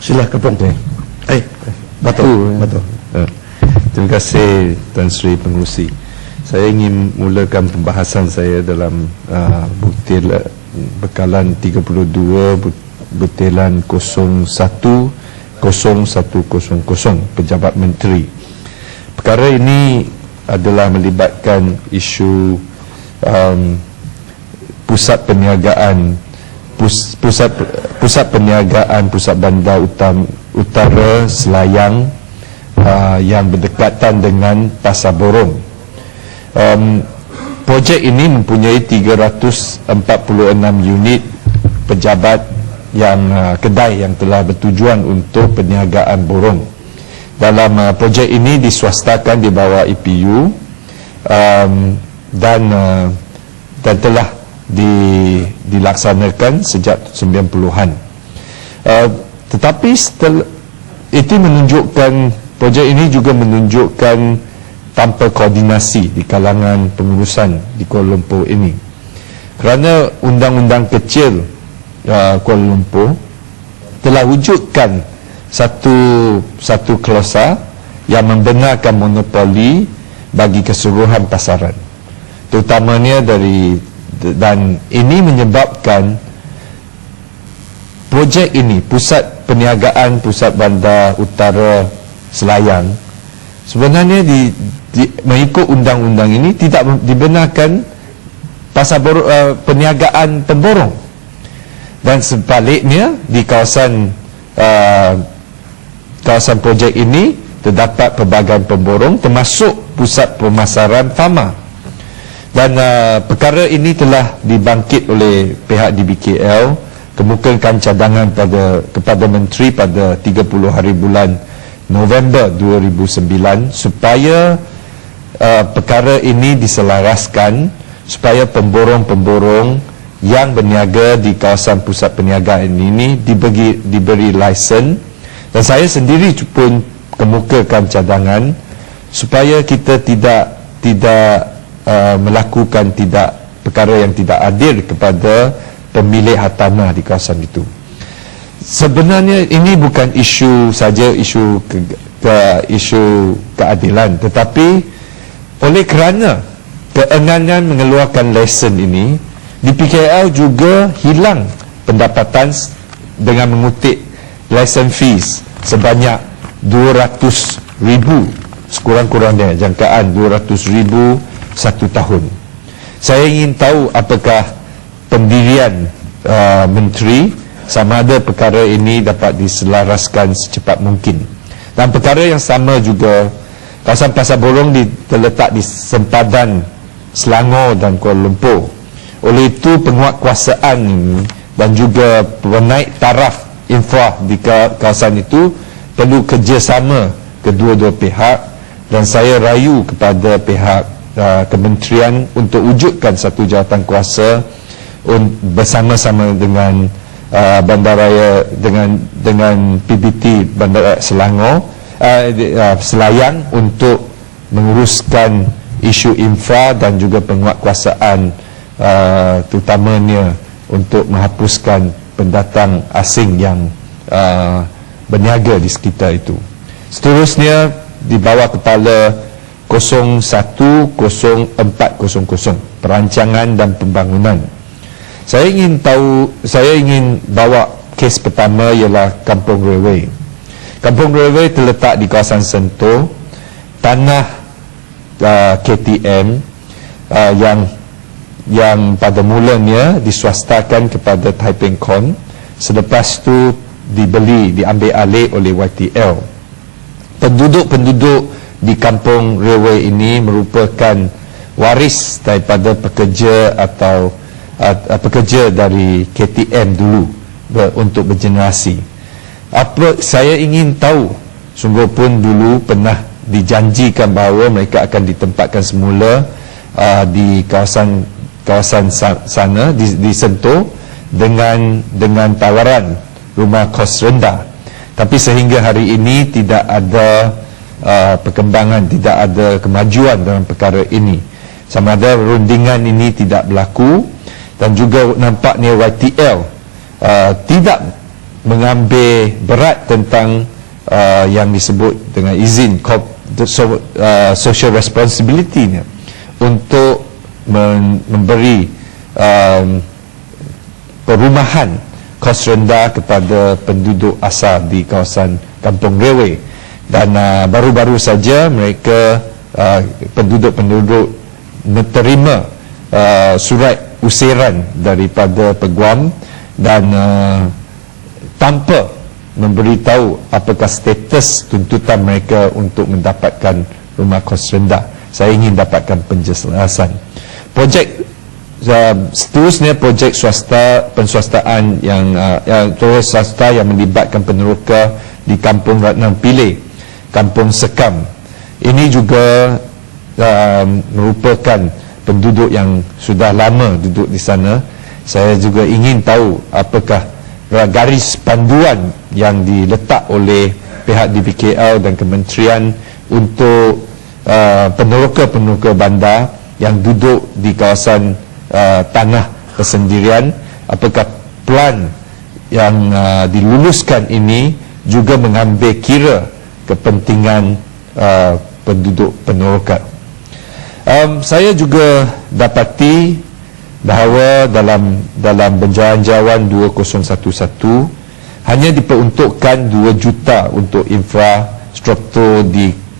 Silakan Pong. Betul. Terima kasih Tan Sri Pengerusi. Saya ingin mulakan pembahasan saya dalam bekalan 32 butiran 010100 Pejabat Menteri. Perkara ini adalah melibatkan isu pusat perniagaan pusat bandar utara Selayang yang berdekatan dengan Pasar Borong. Projek ini mempunyai 346 unit pejabat yang kedai yang telah bertujuan untuk perniagaan borong. Dalam projek ini diswastakan di bawah EPU dan telah dilaksanakan sejak 90-an. Tetapi itu menunjukkan, projek ini juga menunjukkan tanpa koordinasi di kalangan pengurusan di Kuala Lumpur ini. Kerana undang-undang kecil Kuala Lumpur telah wujudkan satu klausa yang membenarkan monopoli bagi keseluruhan pasaran, terutamanya dan ini menyebabkan projek ini, pusat perniagaan pusat bandar utara Selayang, sebenarnya mengikut undang-undang ini tidak dibenarkan perniagaan pemborong, dan sebaliknya di kawasan projek ini terdapat pelbagai pemborong termasuk pusat pemasaran fama. Dan perkara ini telah dibangkit oleh pihak DBKL, kemukakan cadangan kepada Menteri pada 30 hari bulan November 2009 supaya perkara ini diselaraskan, supaya pemborong-pemborong yang berniaga di kawasan pusat perniagaan ini diberi lesen. Dan saya sendiri pun kemukakan cadangan supaya kita tidak melakukan perkara yang tidak adil kepada pemilik hartanah di kawasan itu. Sebenarnya ini bukan isu saja isu keadilan, tetapi oleh kerana keenganan mengeluarkan lesen ini, DPKL juga hilang pendapatan dengan mengutip lesen fees sebanyak 200,000, sekurang-kurangnya jangkaan 200,000 satu tahun. Saya ingin tahu apakah pendirian menteri sama ada perkara ini dapat diselaraskan secepat mungkin. Dan perkara yang sama juga, kawasan Pasar Borong terletak di sempadan Selangor dan Kuala Lumpur. Oleh itu penguatkuasaan ini dan juga penaik taraf infra di kawasan itu perlu kerjasama kedua-dua pihak, dan saya rayu kepada pihak kementerian untuk wujudkan satu jawatan kuasa bersama-sama dengan bandaraya, dengan PBT Bandaraya Selangor, Selayang, untuk menguruskan isu infra dan juga penguatkuasaan, terutamanya untuk menghapuskan pendatang asing yang berniaga di sekitar itu. Seterusnya di bawah kepala 010400 perancangan dan pembangunan. Saya ingin bawa kes pertama ialah Kampung Railway. Kampung Railway terletak di kawasan Sentul, tanah KTM yang pada mulanya diswastakan kepada Taiping Con, selepas itu diambil alih oleh YTL. Penduduk di Kampung Railway ini merupakan waris daripada pekerja atau pekerja dari KTM dulu untuk bergenerasi. Saya ingin tahu, sungguh pun dulu pernah dijanjikan bahawa mereka akan ditempatkan semula di kawasan sana di Sentul dengan tawaran rumah kos rendah. Tapi sehingga hari ini tidak ada perkembangan, tidak ada kemajuan dalam perkara ini. Sama ada rundingan ini tidak berlaku, dan juga nampaknya YTL tidak mengambil berat tentang yang disebut dengan izin social responsibility nya untuk memberi perumahan kos rendah kepada penduduk asal di kawasan Kampung Rewe. Dan baru-baru saja mereka penduduk-penduduk menerima surat usiran daripada Peguam dan tanpa memberitahu apakah status tuntutan mereka untuk mendapatkan rumah kos rendah. Saya ingin dapatkan penjelasan. Projek seterusnya, projek penswastaan yang swasta yang melibatkan peneroka di Kampung Ratnam Pilih, Kampung Sekam. Ini juga merupakan penduduk yang sudah lama duduk di sana. Saya juga ingin tahu apakah garis panduan yang diletak oleh pihak DBKL dan kementerian untuk peneroka-peneroka bandar yang duduk di kawasan tanah persendirian, apakah plan yang diluluskan ini juga mengambil kira kepentingan penduduk peneroka. Saya juga dapati bahawa dalam Benjawan 2011 hanya diperuntukkan 2 juta untuk infrastruktur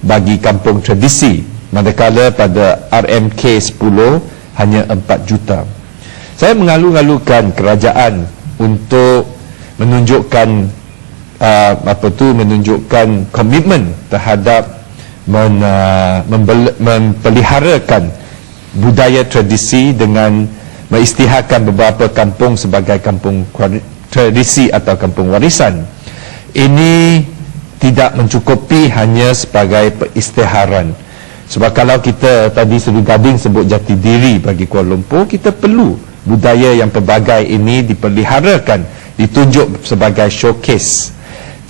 bagi kampung tradisi, manakala pada RMK 10 hanya 4 juta. Saya mengalu-alukan kerajaan untuk menunjukkan menunjukkan komitmen terhadap mempeliharakan budaya tradisi dengan mengisytiharkan beberapa kampung sebagai kampung tradisi atau kampung warisan. Ini tidak mencukupi hanya sebagai perisytiharan. Sebab kalau kita tadi Seri Gading sebut jati diri bagi Kuala Lumpur, kita perlu budaya yang pelbagai ini dipeliharakan, ditunjuk sebagai showcase.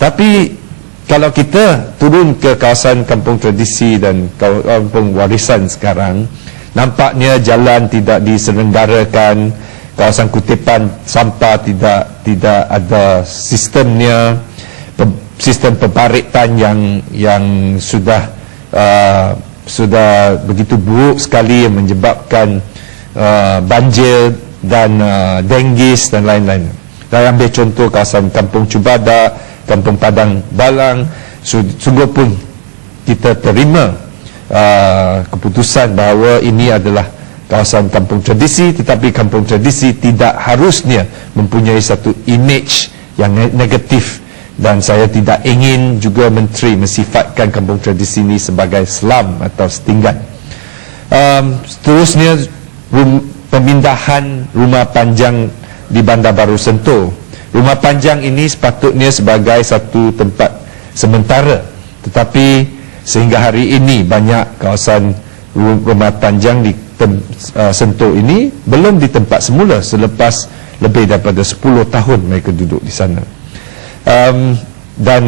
Tapi kalau kita turun ke kawasan kampung tradisi dan kampung warisan sekarang, nampaknya jalan tidak diselenggarakan, kawasan kutipan sampah tidak ada sistemnya, sistem pembaritan yang sudah begitu buruk sekali, yang menyebabkan banjir dan dengues dan lain-lain. Saya ambil contoh kawasan Kampung Cubada, Kampung Padang Balang, sungguh pun kita terima keputusan bahawa ini adalah kawasan kampung tradisi, tetapi kampung tradisi tidak harusnya mempunyai satu image yang negatif, dan saya tidak ingin juga menteri mensifatkan kampung tradisi ini sebagai slum atau setinggan. Seterusnya, pemindahan rumah panjang di Bandar Baru Sentul. Rumah panjang ini sepatutnya sebagai satu tempat sementara, tetapi sehingga hari ini banyak kawasan rumah panjang di Sentul ini belum di tempat semula selepas lebih daripada 10 tahun mereka duduk di sana. Dan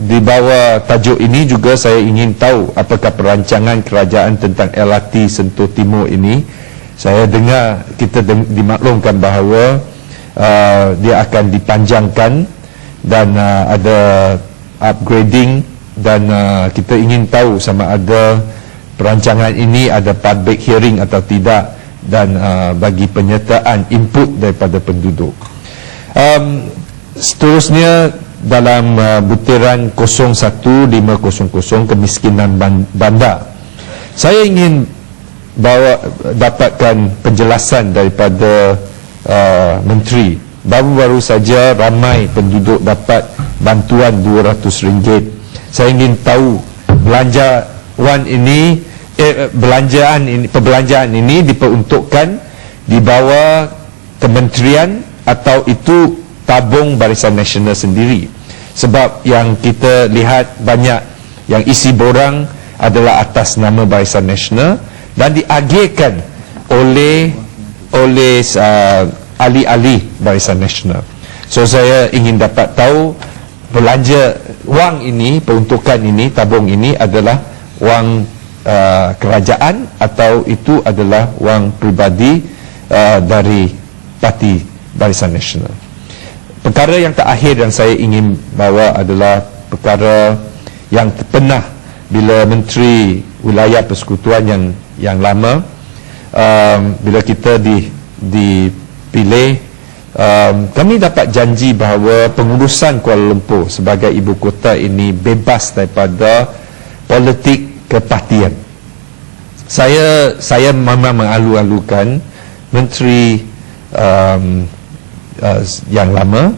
di bawah tajuk ini juga saya ingin tahu apakah perancangan kerajaan tentang LRT Sentul Timur ini. Saya dengar, kita dimaklumkan bahawa dia akan dipanjangkan dan ada upgrading, dan kita ingin tahu sama ada perancangan ini ada public hearing atau tidak, dan bagi penyertaan input daripada penduduk. Seterusnya, dalam butiran 01500 kemiskinan bandar, saya ingin dapatkan penjelasan daripada menteri. Baru-baru saja ramai penduduk dapat bantuan RM200. Saya ingin tahu perbelanjaan ini diperuntukkan di bawah kementerian atau itu tabung Barisan Nasional sendiri. Sebab yang kita lihat banyak yang isi borang adalah atas nama Barisan Nasional dan diagihkan oleh ahli-ahli Barisan Nasional. So saya ingin dapat tahu belanja wang ini, peruntukan ini, tabung ini adalah wang kerajaan atau itu adalah wang pribadi dari Parti Barisan Nasional. perkara yang terakhir yang saya ingin bawa adalah perkara yang pernah bila Menteri Wilayah Persekutuan yang lama, bila kita dipilih, kami dapat janji bahawa pengurusan Kuala Lumpur sebagai ibu kota ini bebas daripada politik kepartian. Saya memang mengalu-alukan Menteri yang lama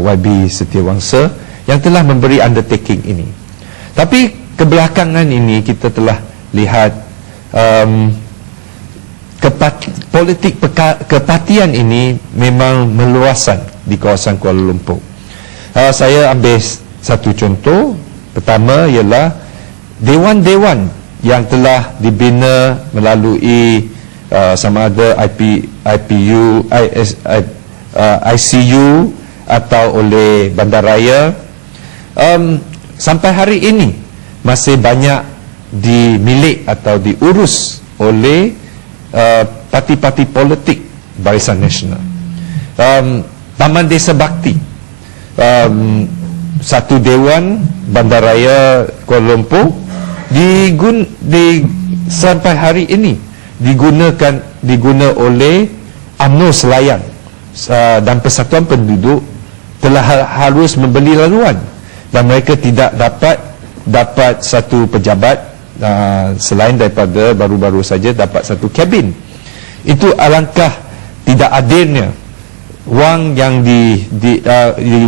YB Setiawangsa yang telah memberi undertaking ini. Tapi kebelakangan ini kita telah lihat politik kepartian ini memang meluasan di kawasan Kuala Lumpur. Saya ambil satu contoh. Pertama ialah dewan-dewan yang telah dibina melalui sama ada ICU atau oleh Bandaraya, sampai hari ini masih banyak dimilik atau diurus oleh parti-parti politik Barisan Nasional. Taman Desa Bakti, satu dewan Bandaraya Kuala Lumpur sampai hari ini diguna oleh UMNO Selayang, dan Persatuan Penduduk telah harus membeli laluan dan mereka tidak dapat satu pejabat, selain daripada baru-baru saja dapat satu kabin. Itu alangkah tidak adilnya wang yang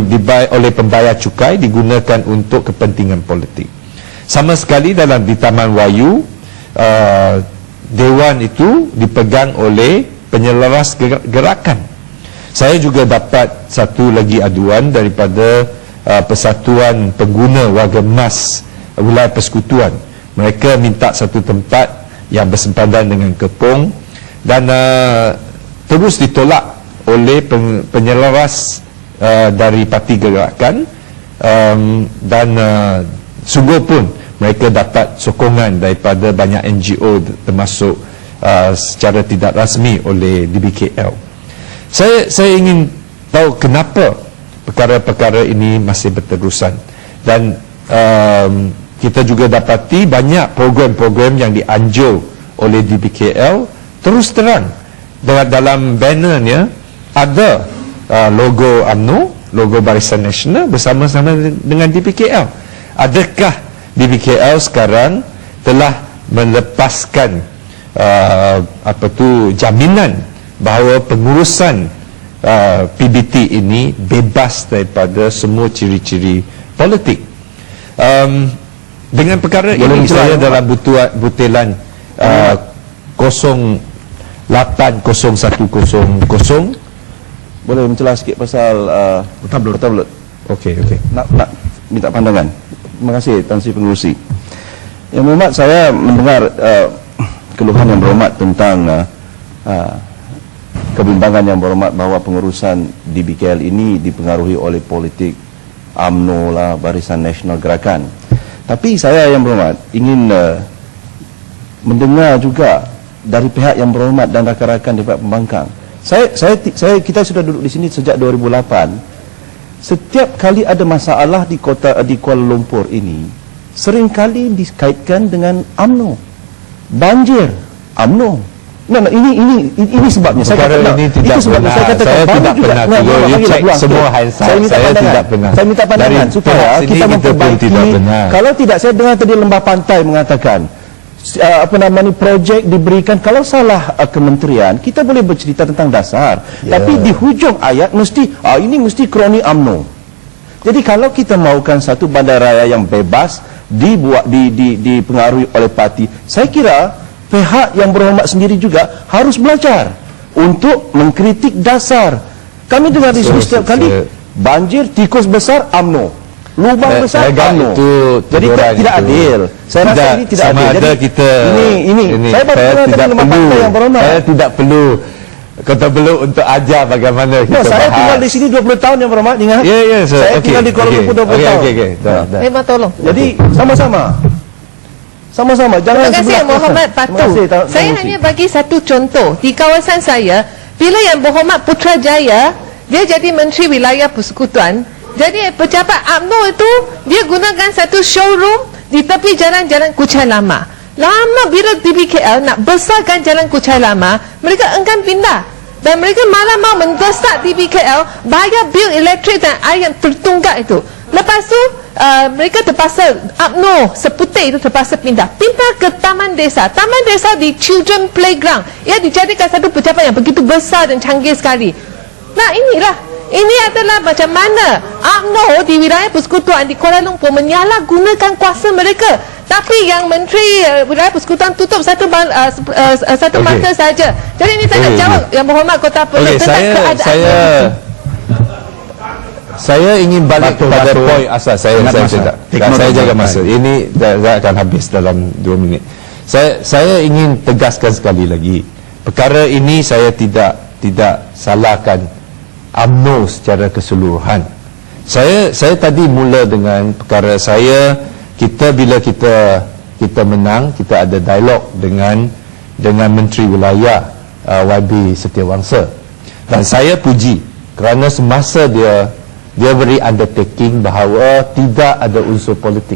dibayar oleh pembayar cukai digunakan untuk kepentingan politik. Sama sekali di Taman Wayu, dewan itu dipegang oleh penyelaras gerakan. Saya juga dapat satu lagi aduan daripada Persatuan Pengguna Warga Emas Wilayah Persekutuan. Mereka minta satu tempat yang bersempadan dengan Kepong dan terus ditolak oleh penyelaras dari parti gerakan, dan sungguh pun mereka dapat sokongan daripada banyak NGO termasuk secara tidak rasmi oleh DBKL. Saya ingin tahu kenapa perkara-perkara ini masih berterusan, dan kita juga dapati banyak program-program yang dianjur oleh DBKL terus terang dalam bannernya ada logo UMNO, logo Barisan Nasional bersama-sama dengan DBKL. Adakah DBKL sekarang telah melepaskan jaminan bahawa pengurusan PBT ini bebas daripada semua ciri-ciri politik? Dengan perkara ini saya dalam butiran 080100 boleh mencelah sikit pasal tablet. Okey. Nak minta pandangan. Terima kasih Tan Sri Pengerusi. Yang berhormat, saya mendengar keluhan yang berhormat tentang kebimbangan yang berhormat bahawa pengurusan DBKL ini dipengaruhi oleh politik UMNO lah, Barisan Nasional Gerakan. Tapi saya yang berhormat ingin mendengar juga dari pihak yang berhormat dan rakan-rakan di pihak pembangkang. Kita sudah duduk di sini sejak 2008. Setiap kali ada masalah di Kuala Lumpur ini, seringkali dikaitkan dengan UMNO. Banjir, UMNO. Ini sebabnya. Perkara ini tidak pernah. Saya tidak pernah. You check semua hindsight. Saya tidak pernah. Saya minta pandangan supaya kita memperbaiki. Kalau tidak, saya dengar tadi Lembah Pantai mengatakan projek diberikan, kalau salah kementerian kita boleh bercerita tentang dasar, tapi di hujung ayat ini mesti kroni UMNO. Jadi kalau kita mahukan satu bandaraya yang bebas dipengaruhi oleh parti, saya kira pihak yang berhormat sendiri juga harus belajar untuk mengkritik dasar. Kami dengar di sini setiap kali banjir, tikus besar UMNO, lubang besar UMNO. Jadi tidak adil. Saya rasa ini tidak adil. Jadi ini saya baru dengar Lembah Pantai yang berhormat. Saya tidak perlu kata perlu untuk ajar bagaimana kita saya tinggal di sini 20 tahun yang berhormat, ingat? Saya tinggal di Kuala Lumpur 20 tahun. Memang tolong. Jadi sama-sama. Jangan. Terima kasih Yang Berhormat Patuh. Saya hanya bagi satu contoh. Di kawasan saya, bila Yang Berhormat Putrajaya dia jadi Menteri Wilayah Persekutuan. Jadi pejabat UMNO itu dia gunakan satu showroom di tepi jalan-jalan Kuchai Lama. Lama bila di BKL nak besarkan jalan Kuchai Lama, mereka enggan pindah. Dan mereka malah mau mendesak di BKL bayar bil elektrik dan air yang tertunggak itu. Lepas tu mereka terpaksa, UMNO seputih itu terpaksa pindah ke Taman Desa. Taman Desa di Children Playground. Ia dijadikan satu pejabat yang begitu besar dan canggih sekali. Nah inilah, ini adalah macam mana UMNO di wilayah persekutuan di Kuala Lumpur menyalahgunakan kuasa mereka. Tapi yang Menteri Wilayah Persekutuan tutup satu mata saja. Jadi ini saya nak jawab Yang Berhormat Kota Perlis tentang keadaan saya ingin balik kepada poin asas. Saya jaga masa. Ini dah akan habis dalam 2 minit. Saya ingin tegaskan sekali lagi, perkara ini saya tidak salahkan UMNO secara keseluruhan. Saya tadi mula dengan perkara bila kita menang, kita ada dialog dengan Menteri Wilayah YB Setiawangsa, dan saya puji kerana semasa dia beri undertaking bahawa tidak ada unsur politik,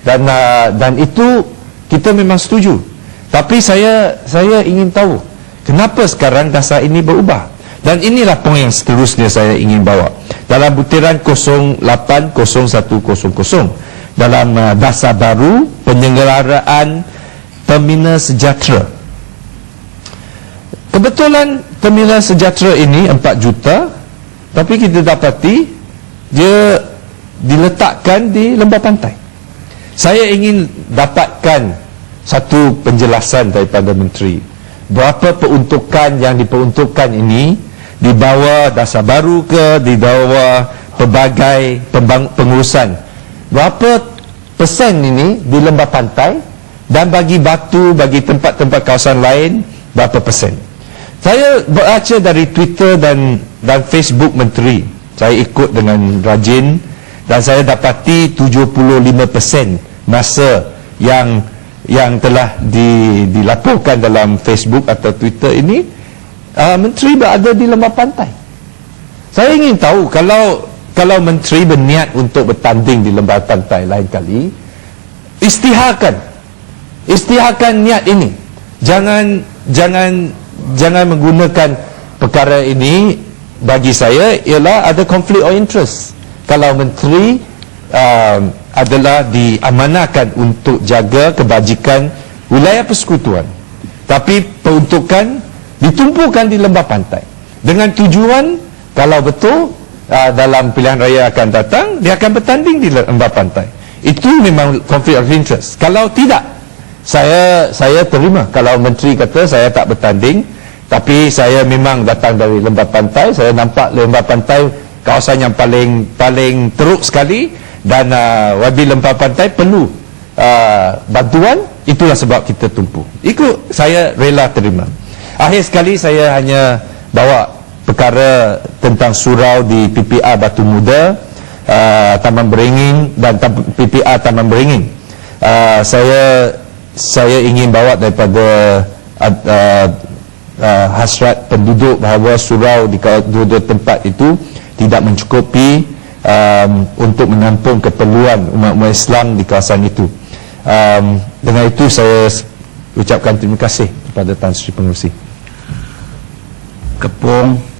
dan itu kita memang setuju. Tapi saya ingin tahu kenapa sekarang dasar ini berubah, dan inilah poin yang seterusnya saya ingin bawa dalam butiran 080100 dalam dasar baru penyelenggaraan Terminal Sejahtera. Kebetulan Terminal Sejahtera ini 4 juta, tapi kita dapati dia diletakkan di lembah pantai. Saya ingin dapatkan satu penjelasan daripada Menteri, berapa peruntukan yang diperuntukkan ini di bawah dasar baru ke di bawah pelbagai pengurusan. Berapa persen ini di lembah pantai, dan bagi batu, bagi tempat-tempat kawasan lain berapa persen. Saya baca dari Twitter dan Facebook Menteri, saya ikut dengan rajin, dan saya dapati 75% masa yang telah dilaporkan dalam Facebook atau Twitter ini, Menteri berada di lembah pantai. Saya ingin tahu, kalau Menteri berniat untuk bertanding di lembah pantai lain kali, istiharkan niat ini. Jangan menggunakan perkara ini. Bagi saya ialah ada konflik of interest. Kalau Menteri adalah diamanahkan untuk jaga kebajikan wilayah persekutuan, tapi peruntukan ditumpukan di lembah pantai dengan tujuan kalau betul dalam pilihan raya akan datang dia akan bertanding di lembah pantai. Itu memang conflict of interest. Kalau tidak, saya terima kalau Menteri kata saya tak bertanding, tapi saya memang datang dari lembah pantai, saya nampak lembah pantai kawasan yang paling teruk sekali, dan YB lembah pantai perlu bantuan, itulah sebab kita tumpu. Itu saya rela terima. Akhir sekali saya hanya bawa perkara tentang surau di PPR Batu Muda, Taman Beringin dan PPR Taman Beringin. Saya ingin bawa daripada hasrat penduduk bahawa surau di dua-dua tempat itu tidak mencukupi untuk menampung keperluan umat-umat Islam di kawasan itu. Dengan itu saya ucapkan terima kasih kepada Tan Sri Pengerusi. Kepung